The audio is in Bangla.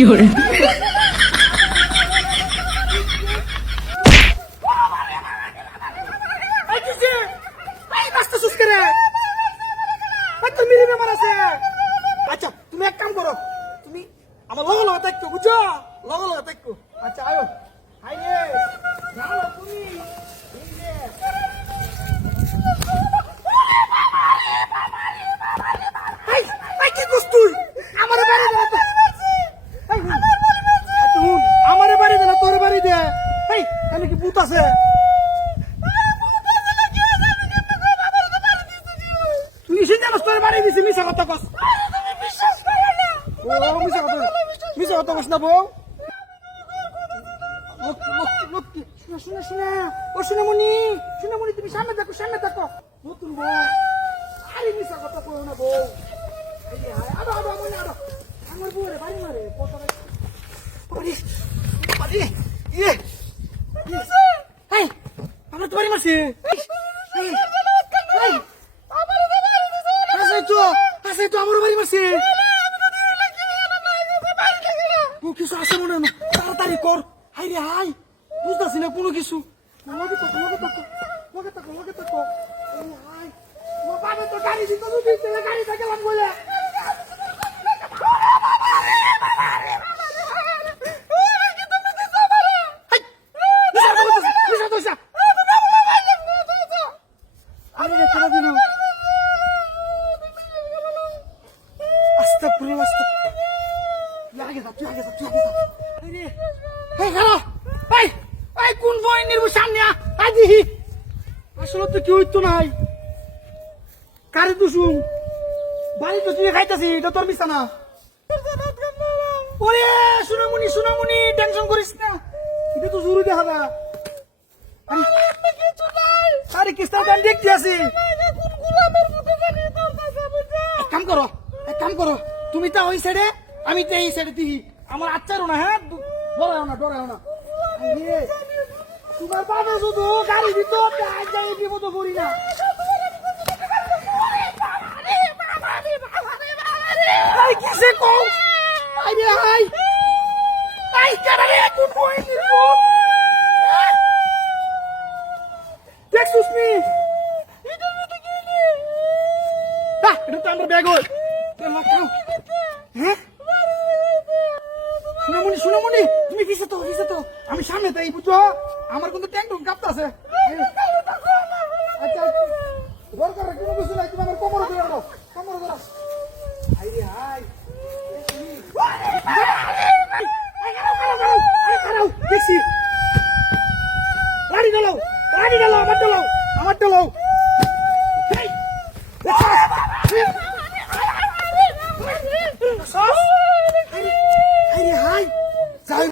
fiore, আচ্ছা তুমি এক কাম করো, তুমি আমার লগো লগো থাকতো বুঝছো, লগো লগো থাকতো। আচ্ছা আয়ো হাই রে যাও তুমি এই যে। হাই হাই কি করছ তুই আমারে বাড়ি দে না তুই আমারে বাড়ি দে না তোর বাড়ি দে। হাই আমি কি ভূত আছে? তুই সেটা তোর বাড়ি দিছিস মিছা কথা কস। ও মিছা কথা কস না বউ। শোনা শোনা ও সোনামণি তুমি সামনে দেখো নতুন বউ। আরে মিছা কথা কইও না বউ। এই যে হায় আডো মনে আডো আমার বউ রে বাড়ি মারে কত বাড়ি বাড়ি ইয়ে এই আমরা তো বাড়ি মারছি। আছে তো আমার বাড়ি মারছে। কিছু আছে মনে হয় না, তাড়াতাড়ি কর। হাই রে হাই বুঝতেছি না কোনো কিছু। লগে থাকো হাই মো বাবা তো গাড়ি দিতে দিতে গাড়ি থেকে লাগ বলে। আসলে তো কি হইতো নাই কারে দুসুম বাড়ি তো তুই খাইতেছি এটা তোর মিশা না। ওরে সোনামণি টেনশন করিস না, এটা তো জরুরি দেখাবা। আরে কিস্তা আমি দেখতে আছি। এক কাম করো তুমি তো ওই সাইডে আমি তো এই সাইডে দিই। আমার আচ্ছারও না, হ্যাঁ ডরাও না। তোমার বাবা শুধু গাড়ি দিত যাই বিপদ করি না। কিসে কম দেখছিস নি এটা তো আমার ব্যাগ হল। হ্যাঁ সোনামণি তুমি কিসে তো আমি সামনে তাই বুঝছো, আমার কিন্তু ট্যাঙ্ক কাঁপতে আছে। আচ্ছা দরকার কোনো কিছু নাই, তুমি আমার কোমর ধরে হাই রে হাই